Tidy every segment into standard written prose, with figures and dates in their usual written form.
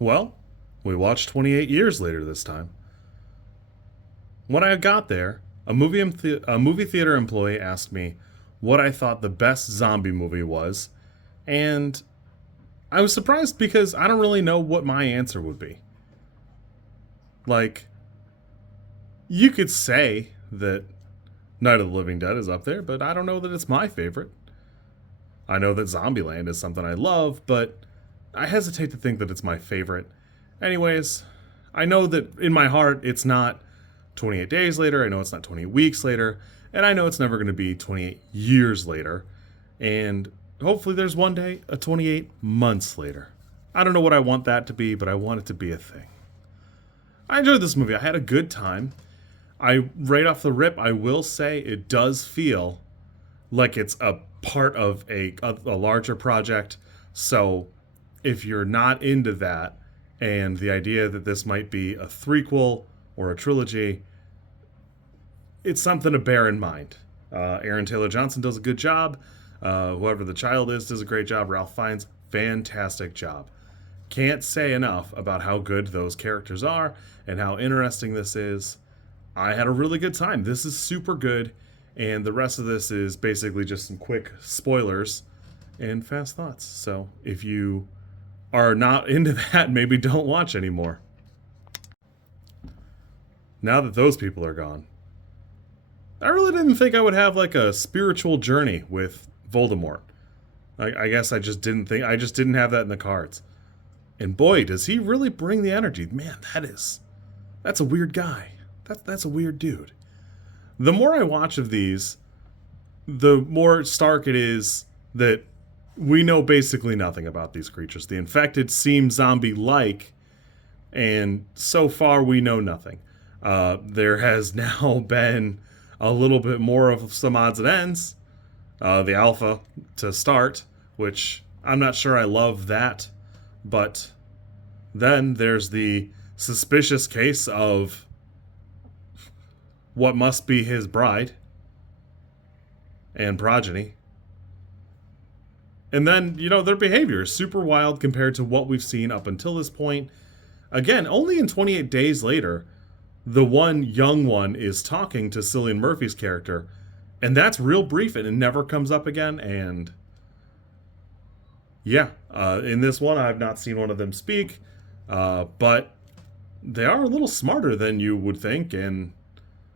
Well, we watched 28 years later this time. When I got there, a movie theater employee asked me what I thought the best zombie movie was, and I was surprised because I don't really know what my answer would be. Like, you could say that Night of the Living Dead is up there, but I don't know that it's my favorite. I know that Zombieland is something I love, but I hesitate to think that it's my favorite. Anyways, I know that in my heart it's not 28 days later, I know it's not 28 weeks later, and I know it's never going to be 28 years later. And hopefully there's one day a 28 months later. I don't know what I want that to be, but I want it to be a thing. I enjoyed this movie. I had a good time. Right off the rip, I will say it does feel like it's a part of a larger project. So if you're not into that and the idea that this might be a threequel or a trilogy, it's something to bear in mind. Aaron Taylor Johnson does a good job. Whoever the child is does a great job. Ralph Fiennes, fantastic job. Can't say enough about how good those characters are and how interesting this is. I had a really good time. This is super good, and the rest of this is basically just some quick spoilers and fast thoughts. So if you are not into that, maybe don't watch anymore. Now that those people are gone, I really didn't think I would have like a spiritual journey with Voldemort. I guess I just didn't have that in the cards. And boy, does he really bring the energy. Man, that's a weird guy. That's a weird dude. The more I watch of these, the more stark it is that we know basically nothing about these creatures. The infected seem zombie-like, and so far we know nothing. There has now been a little bit more of some odds and ends. The alpha to start, which I'm not sure I love that. But then there's the suspicious case of what must be his bride and progeny. And then, their behavior is super wild compared to what we've seen up until this point. Again, only in 28 days later, the one young one is talking to Cillian Murphy's character, and that's real brief and it never comes up again. And yeah, in this one, I've not seen one of them speak, but they are a little smarter than you would think, and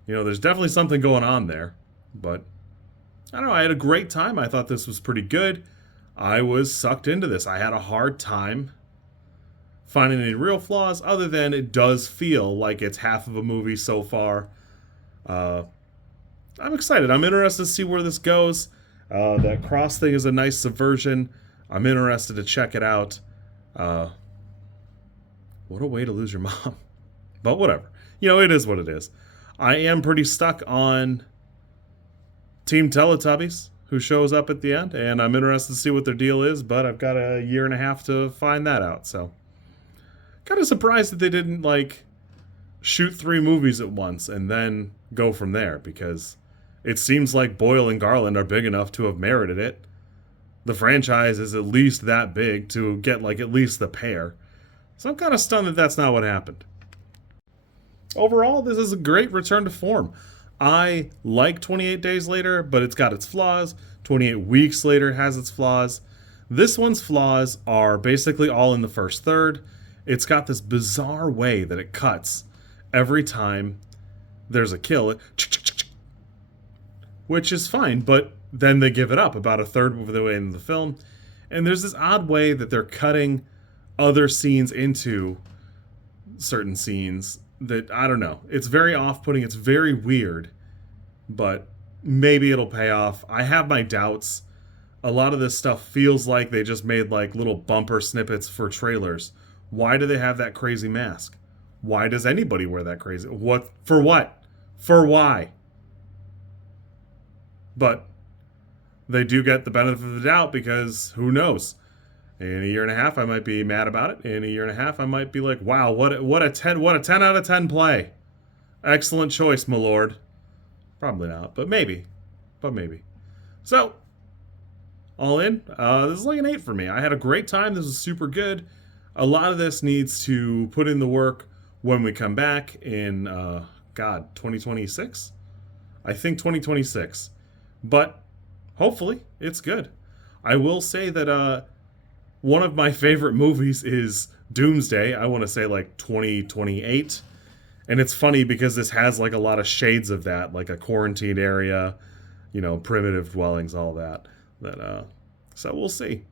there's definitely something going on there. But I don't know, I had a great time. I thought this was pretty good. I was sucked into this. I had a hard time finding any real flaws, other than it does feel like it's half of a movie so far. I'm excited. I'm interested to see where this goes. That cross thing is a nice subversion. I'm interested to check it out. What a way to lose your mom. But whatever. It is what it is. I am pretty stuck on Team Teletubbies, who shows up at the end, and I'm interested to see what their deal is, but I've got a year and a half to find that out. So kind of surprised that they didn't shoot 3 movies at once and then go from there, because it seems like Boyle and Garland are big enough to have merited it. The franchise is at least that big to get at least the pair. So I'm kind of stunned that that's not what happened. Overall, this is a great return to form. I like 28 Days Later, but it's got its flaws. 28 Weeks Later has its flaws. This one's flaws are basically all in the first third. It's got this bizarre way that it cuts every time there's a kill, which is fine, but then they give it up about a third of the way into the film. And there's this odd way that they're cutting other scenes into certain scenes that, I don't know. It's very off-putting. It's very weird, but maybe it'll pay off. I have my doubts. A lot of this stuff feels like they just made little bumper snippets for trailers. Why do they have that crazy mask? Why does anybody wear that crazy? What? For what? For why? But they do get the benefit of the doubt, because who knows? In a year and a half, I might be mad about it. In a year and a half, I might be like, wow, what a 10 out of 10 play. Excellent choice, my lord. Probably not, but maybe. So, all in, this is an 8 for me. I had a great time. This was super good. a lot of this needs to put in the work when we come back in, 2026? I think 2026. But hopefully it's good. I will say that one of my favorite movies is Doomsday. I want to say like 2028. And it's funny because this has like a lot of shades of that, like a quarantined area, primitive dwellings, all that. So we'll see.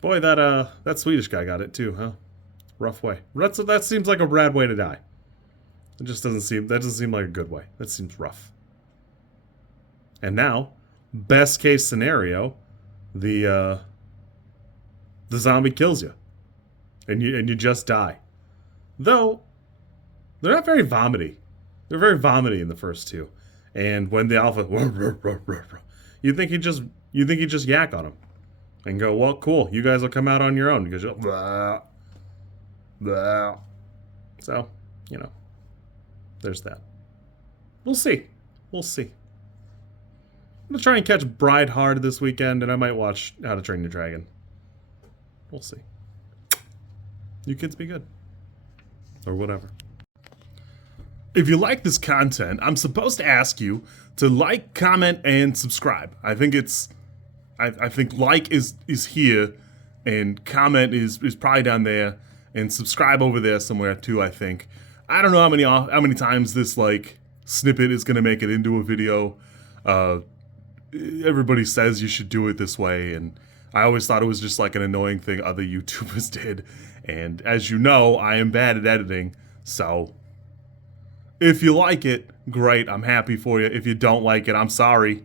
Boy, that Swedish guy got it too, huh? Rough way. That seems like a rad way to die. That doesn't seem like a good way. That seems rough. And now, best case scenario, the zombie kills you, and you just die. Though they're not very vomity. They're very vomity in the first two, and when the alpha, you think he just yak on him, and go, well, cool, you guys will come out on your own because you'll blah, blah. So there's that. We'll see. I'm gonna try and catch Bride Hard this weekend, and I might watch How to Train Your Dragon. We'll see. You kids be good. Or whatever. If you like this content, I'm supposed to ask you to like, comment, and subscribe. I think like is here, and comment is probably down there, and subscribe over there somewhere too, I think. I don't know how many times this like snippet is gonna make it into a video. Everybody says you should do it this way, and I always thought it was just like an annoying thing other YouTubers did. And as you know, I am bad at editing, so if you like it, great, I'm happy for you. If you don't like it, I'm sorry.